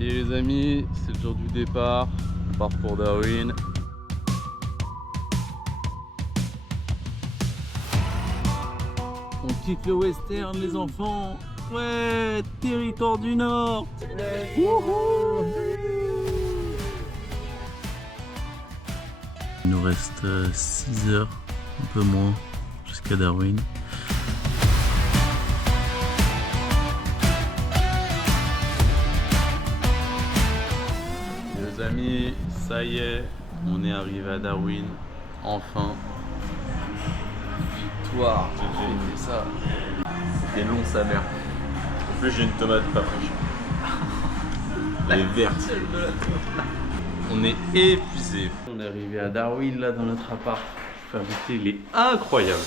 Ça y est les amis, c'est le jour du départ. On part pour Darwin. On quitte le western les enfants. Ouais, territoire du Nord. Wouhou. Il nous reste 6 heures, un peu moins, jusqu'à Darwin. Les amis, ça y est, on est arrivé à Darwin, enfin. Victoire, j'ai fait ça. C'était long sa mère. En plus j'ai une tomate pas fraîche. Elle est verte. On est épuisé. On est arrivé à Darwin là dans notre appart. Je peux inviter, il est incroyable.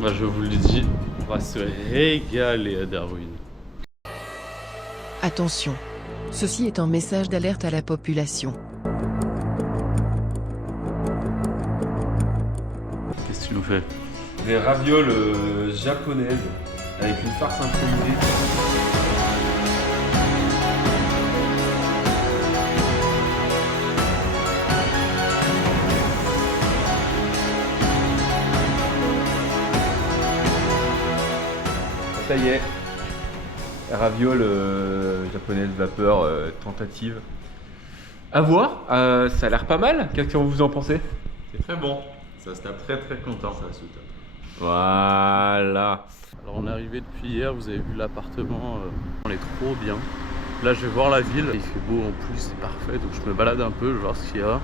Moi je vous le dis, on va se régaler à Darwin. Attention, ceci est un message d'alerte à la population. Qu'est-ce que tu nous fais? Des ravioles japonaises avec une farce improvisée. Ça y est, ravioles japonaises vapeur tentative. À voir, ça a l'air pas mal. Qu'est-ce que vous en pensez? C'est très bon, ça se tape très content. Ça se tape. Voilà. Alors on est arrivé depuis hier, vous avez vu l'appartement, on est trop bien. Là je vais voir la ville, il fait beau en plus, c'est parfait, donc je me balade un peu, je vais voir ce qu'il y a.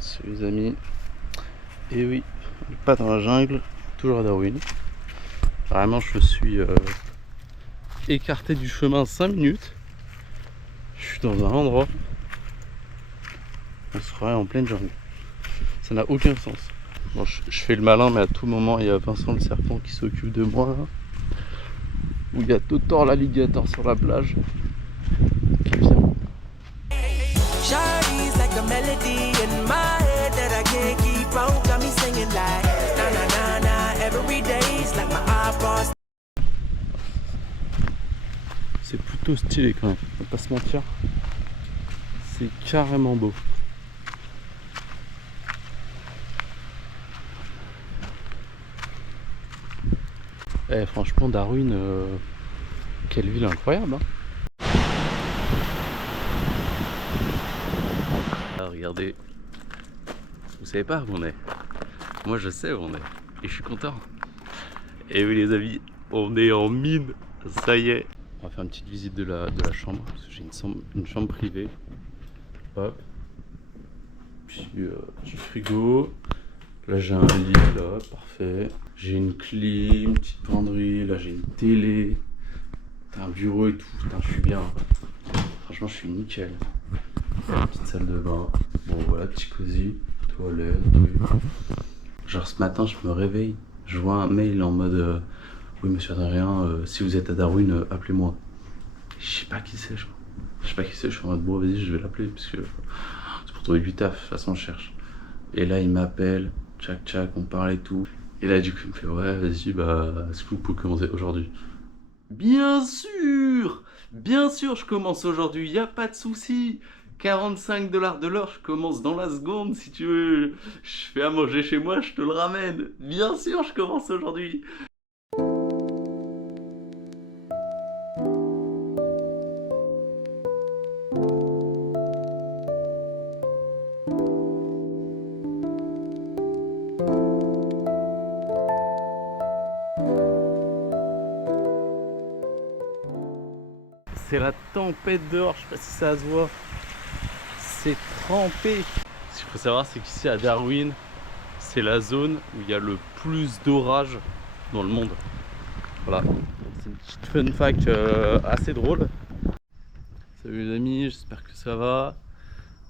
Salut les amis. Et oui, pas dans la jungle, toujours à Darwin. Vraiment je suis écarté du chemin 5 minutes. Je suis dans un endroit, on serait en pleine jungle. Ça n'a aucun sens. Bon, je fais le malin, mais à tout moment, il y a Vincent le serpent qui s'occupe de moi. Où il y a Totor l'alligator sur la plage. Qui vient. C'est plutôt stylé quand même, on va pas se mentir. C'est carrément beau. Eh, franchement, Darwin, quelle ville incroyable, hein. Ah, regardez, vous savez pas où on est. Moi, je sais où on est et je suis content. Et oui, les amis, on est en mine. Ça y est. On va faire une petite visite de la chambre parce que j'ai une chambre privée. Hop. Puis petit frigo. Là j'ai un lit, là, parfait. J'ai une clim, une petite penderie, là j'ai une télé. T'as un bureau et tout, putain je suis bien. Franchement je suis nickel. Petite salle de bain. Bon voilà, petit cosy, toilette, truc. Genre ce matin je me réveille, je vois un mail en mode oui monsieur Adrien, si vous êtes à Darwin, appelez-moi. Je sais pas qui c'est, je sais pas qui c'est, je suis en mode bon vas-y je vais l'appeler parce que c'est pour trouver du taf, de toute façon je cherche. Et là il m'appelle. Tchac, on parle et tout. Et là, du coup, il me fait ouais, vas-y, est-ce que vous pouvez commencer aujourd'hui? Bien sûr, je commence aujourd'hui, y a pas de souci. 45 $ de l'heure, je commence dans la seconde si tu veux. Je fais à manger chez moi, je te le ramène. Bien sûr, je commence aujourd'hui. C'est la tempête dehors, je sais pas si ça se voit. C'est trempé. Ce qu'il faut savoir, c'est qu'ici à Darwin, c'est la zone où il y a le plus d'orages dans le monde. Voilà, c'est une petite fun fact assez drôle. Salut les amis, j'espère que ça va.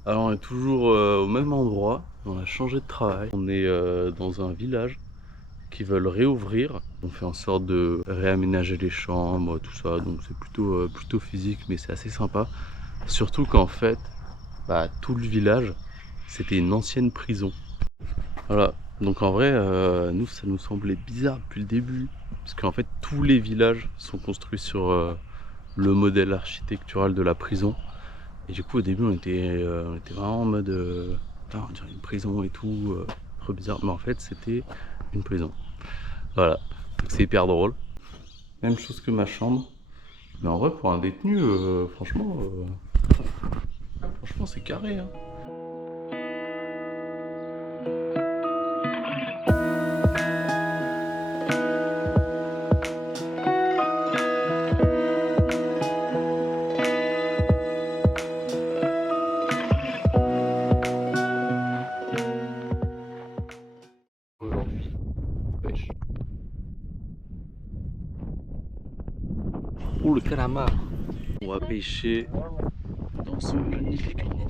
Alors on est toujours au même endroit. on a changé de travail. On est dans un village qui veulent réouvrir. On fait en sorte de réaménager les chambres, tout ça. Donc c'est plutôt physique, mais c'est assez sympa. Surtout qu'en fait, tout le village, c'était une ancienne prison. Voilà. Donc en vrai, nous, ça nous semblait bizarre depuis le début. Parce qu'en fait, tous les villages sont construits sur le modèle architectural de la prison. Et du coup, au début, on était vraiment en mode on dirait une prison et tout, trop bizarre. Mais en fait, c'était une prison. Voilà, donc c'est hyper drôle. Même chose que ma chambre. Mais en vrai, pour un détenu, franchement, c'est carré. Hein. Oh le calamar. On va pêcher dans ce magnifique endroit.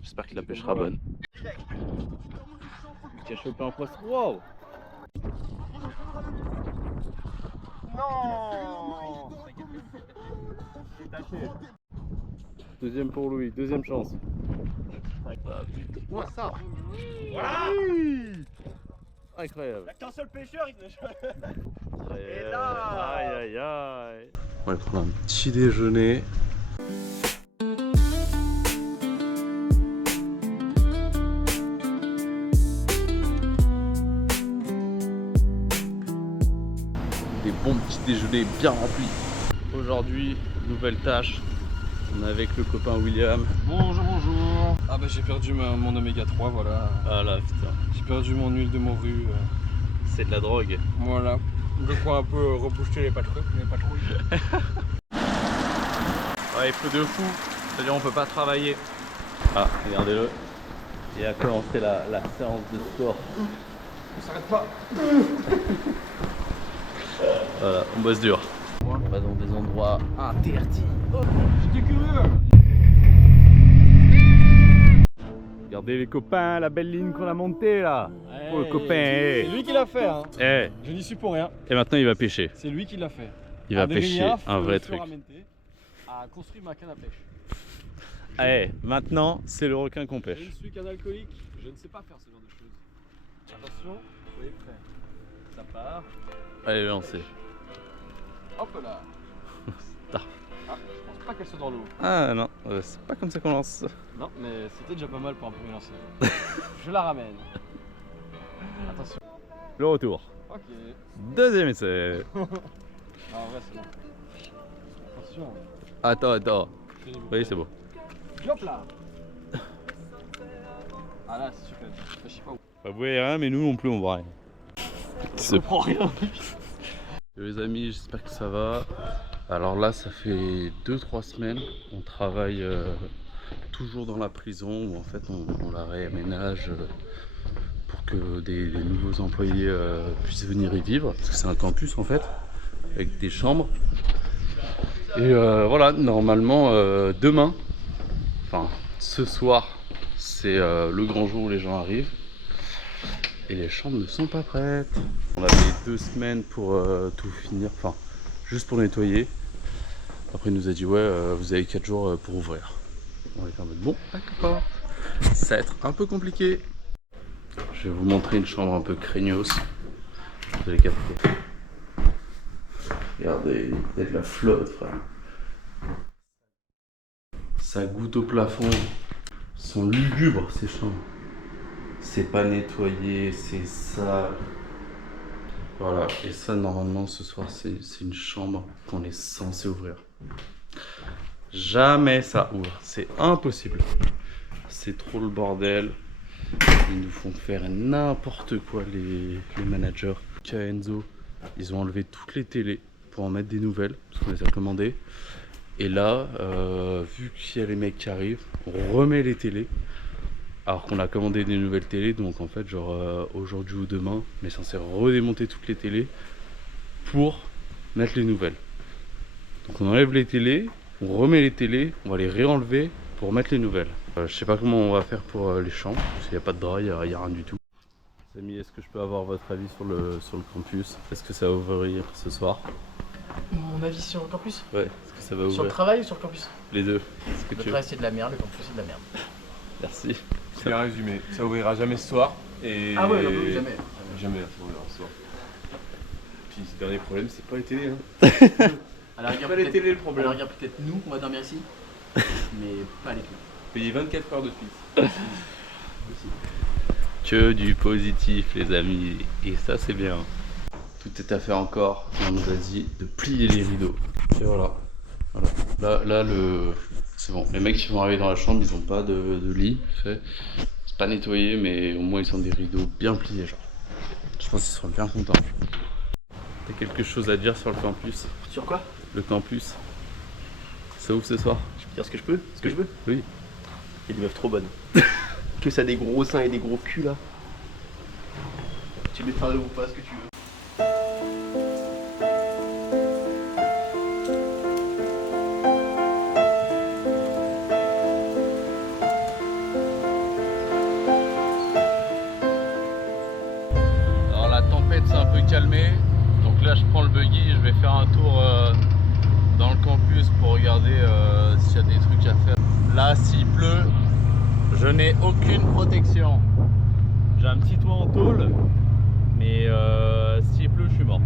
J'espère que la pêche sera bonne. Tu as chopé un poisson. Wow! Non! Deuxième pour Louis, deuxième chance. Moi ça! Incroyable. Il n'y a qu'un seul pêcheur, Et là aïe aïe aïe. On va prendre un petit déjeuner. Des bons petits déjeuners bien remplis. Aujourd'hui, nouvelle tâche. On est avec le copain William. Bonjour, bonjour. Ah bah j'ai perdu mon oméga 3, voilà. Ah là putain, J'ai perdu mon huile de morue. c'est de la drogue. Voilà. Je crois un peu rebooster les patrouilles. Ouais, il faut de fou. C'est-à-dire on peut pas travailler. Ah, regardez-le. Il a commencé la séance de sport. On s'arrête pas. Voilà, on bosse dur. On va dans des endroits interdits. J'étais curieux. Regardez les copains, la belle ligne qu'on a montée là. Oh le copain, C'est lui qui l'a fait, hein. Eh. Je n'y suis pour rien. Et maintenant il va pêcher. C'est lui qui l'a fait. Il va pêcher un vrai truc. A construit ma canne à pêche. Eh, maintenant c'est le requin qu'on Je pêche. ne suis qu'un alcoolique. Je ne sais pas faire ce genre de choses. Attention, soyez prêts. Ça part. Allez, lancez. Hop là. Tard. Ah, je pense pas qu'elle soit dans l'eau. Ah non, c'est pas comme ça qu'on lance. Non, mais c'était déjà pas mal pour un premier lancer. Je la ramène. Attention. Le retour. Ok. Deuxième essai. Ah, en vrai, c'est bon. Attention. Attends. Tenez-vous Oui, prêts. c'est bon. Hop là. Ah là, c'est super. Je sais pas où. Vous voyez rien, mais nous non plus on voit rien. Je comprends rien. Les amis, j'espère que ça va. Alors là, ça fait 2-3 semaines. On travaille toujours dans la prison où en fait on la réaménage pour que des nouveaux employés puissent venir y vivre. Parce que c'est un campus en fait, avec des chambres. Et voilà, normalement demain, enfin ce soir, c'est le grand jour où les gens arrivent. Et les chambres ne sont pas prêtes. On avait 2 semaines pour tout finir, enfin juste pour nettoyer. Après il nous a dit ouais vous avez 4 jours pour ouvrir. On était en mode bon d'accord. Ça va être un peu compliqué. Je vais vous montrer une chambre un peu craignos. Vous allez capter. Regardez, il y a de la flotte frère. Ça goûte au plafond. Ils sont lugubres ces chambres. C'est pas nettoyé, c'est sale. Voilà, et ça normalement ce soir c'est une chambre qu'on est censé ouvrir. Jamais ça ouvre, c'est impossible. C'est trop le bordel. Ils nous font faire n'importe quoi les managers. Enzo, ils ont enlevé toutes les télés pour en mettre des nouvelles, parce qu'on les a commandées. Et là, vu qu'il y a les mecs qui arrivent, on remet les télés. Alors qu'on a commandé des nouvelles télés, donc en fait genre aujourd'hui ou demain, on est censé redémonter toutes les télés pour mettre les nouvelles. Donc on enlève les télés, on remet les télés, on va les réenlever pour mettre les nouvelles. Je sais pas comment on va faire pour les chambres, parce qu'il n'y a pas de drap, il n'y a rien du tout. Les amis, est-ce que je peux avoir votre avis sur le campus? Est-ce que ça va ouvrir ce soir? Mon avis sur le campus? Ouais, est-ce que ça va ouvrir? Sur le travail ou sur le campus? Les deux. Est-ce que Le tu veux? travail c'est de la merde, le campus c'est de la merde. Merci. C'est bien résumé. Ça ouvrira jamais ce soir. Et... Ah ouais, non, jamais. Jamais, ça ouvrira ce soir. Puis le dernier problème, c'est pas les télés. Hein. À la rigueur, Pas les peut-être- télés le à problème. la rigueur, peut-être nous, on va dormir ici. Mais pas les clients. Payer 24 heures de suite. Que du positif, les amis. Et ça, c'est bien. Tout est à faire encore. On nous a dit de plier les rideaux. Et voilà. Là, c'est bon. Les mecs qui vont arriver dans la chambre, ils ont pas de lit. C'est pas nettoyé, mais au moins ils ont des rideaux bien pliés. Genre. Je pense qu'ils seront bien contents. T'as quelque chose à dire sur le campus? Sur quoi? Le campus. Ça ouvre ce soir? Je peux dire ce que je peux? Ce que je veux? Oui. Il y a des meufs trop bonnes. Que ça a des gros seins et des gros culs là. Tu mettras ou pas ce que tu veux. Alors la tempête s'est un peu calmée. Donc là je prends le buggy et je vais faire un tour dans le campus pour regarder s'il y a des trucs à faire. Là s'il pleut, je n'ai aucune protection. J'ai un petit toit en tôle, mais s'il pleut, je suis mort.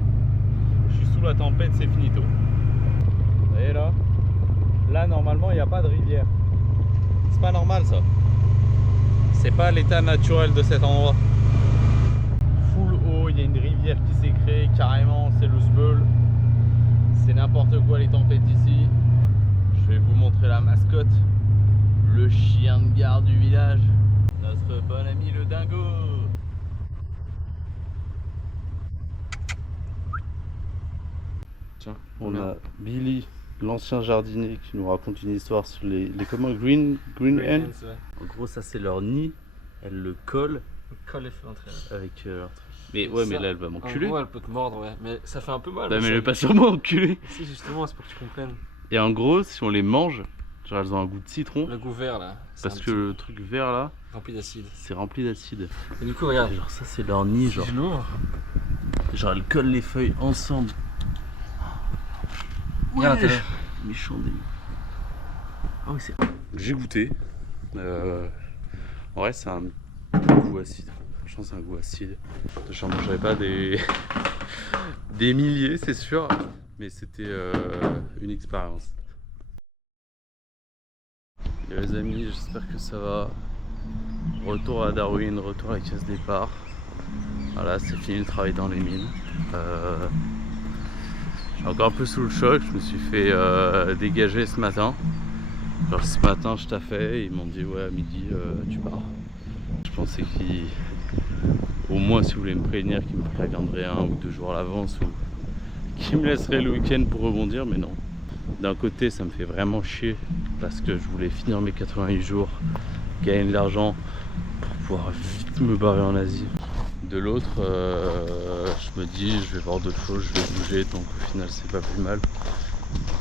Je suis sous la tempête, c'est finito. Vous voyez là? Là, normalement, il n'y a pas de rivière. C'est pas normal ça. C'est pas l'état naturel de cet endroit. Full eau, il y a une rivière qui s'est créée carrément, c'est le Sbeul. C'est n'importe quoi les tempêtes ici. Je vais vous montrer la mascotte. Le chien de garde du village, notre bon ami le dingo. Tiens, on a Billy, l'ancien jardinier, qui nous raconte une histoire sur les comment Green Hen. En gros, ça c'est leur nid. Elle le colle Colle les feux entre elles. avec. Mais ouais, mais Ça, là elle va En m'enculer. gros, elle peut te mordre, ouais. Mais ça fait un peu mal. Bah, mais elle ça- est pas sur moi enculé. Si, justement, c'est pour que tu comprennes. Et en gros, si on les mange, genre elles ont un goût de citron. Le goût vert là. c'est Parce un que petit- le truc vert là, Rempli d'acide. c'est rempli d'acide. Et du coup, regarde. Et genre ça c'est leur nid, genre. Si je l'ouvre, Genre elles collent les feuilles ensemble. regarde, Ouais. t'as- Méchant des. Ah oui, c'est. J'ai goûté. En vrai, c'est un goût acide. Franchement, c'est un goût acide. J'en mangerai pas des des milliers, c'est sûr, mais c'était une expérience. Et les amis, j'espère que ça va. Retour à Darwin, retour à la case départ. Voilà, c'est fini le travail dans les mines. Je suis encore un peu sous le choc, je me suis fait dégager ce matin. Genre ce matin je taffais, ils m'ont dit ouais à midi tu pars. Je pensais qu'au moins si vous voulez me prévenir, qu'ils me préviendraient 1 ou 2 jours à l'avance ou qu'ils me laisseraient le week-end pour rebondir, mais non. D'un côté ça me fait vraiment chier parce que je voulais finir mes 88 jours, gagner de l'argent pour pouvoir vite me barrer en Asie. De l'autre, je me dis je vais voir d'autres choses, je vais bouger, donc au final c'est pas plus mal.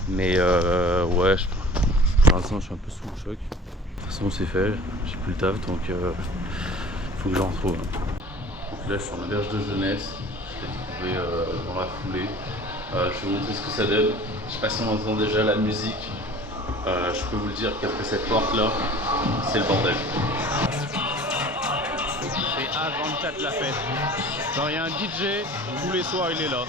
Mais ouais, pour l'instant je suis un peu sous le choc. De toute façon c'est fait, j'ai plus le taf donc faut que j'en retrouve. Donc là je suis en auberge de jeunesse, je l'ai trouvé dans la foulée. Je vais vous montrer ce que ça donne. Je sais pas si on entend déjà la musique. Je peux vous le dire qu'après cette porte là, c'est le bordel. C'est H24 la fête. Genre il y a un DJ, tous les soirs il est là.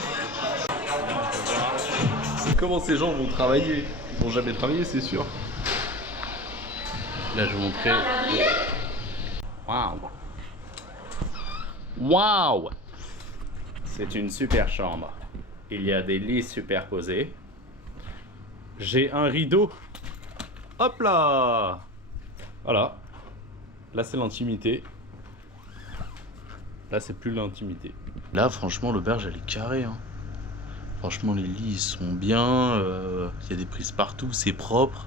Comment ces gens vont travailler? Ils vont jamais travailler, c'est sûr. Là je vais vous montrer. Waouh! Waouh! C'est une super chambre. Il y a des lits superposés. J'ai un rideau. Hop là! Voilà. Là c'est l'intimité. Là c'est plus l'intimité. Là franchement l'auberge elle est carrée. Hein. Franchement les lits ils sont bien. Il y a des prises partout, c'est propre.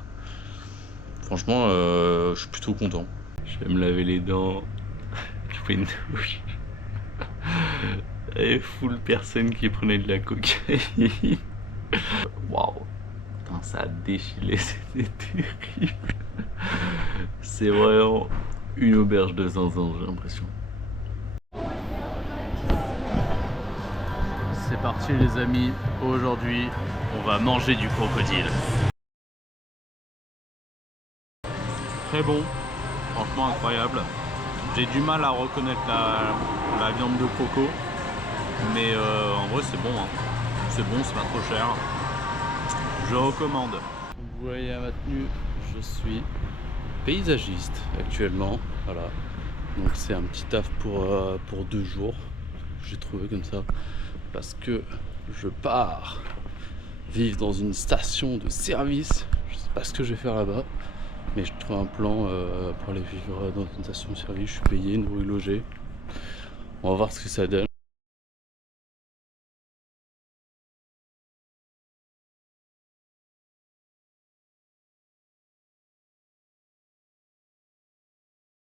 Franchement je suis plutôt content. Je vais me laver les dents. Je fais une douche. Et full personne qui prenait de la cocaïne. Waouh. Putain ça a défilé, c'était terrible. C'est vraiment une auberge de zinzin, j'ai l'impression. C'est parti les amis, aujourd'hui on va manger du crocodile. Très bon, franchement incroyable. J'ai du mal à reconnaître la viande de croco, mais en vrai c'est bon, hein. C'est bon, c'est pas trop cher. Je recommande. Vous voyez à ma tenue, je suis paysagiste actuellement, voilà. Donc c'est un petit taf pour 2 jours. J'ai trouvé comme ça parce que je pars vivre dans une station de service. Je sais pas ce que je vais faire là-bas, mais je trouve un plan pour aller vivre dans une station de service. Je suis payé, nourri, logé. On va voir ce que ça donne.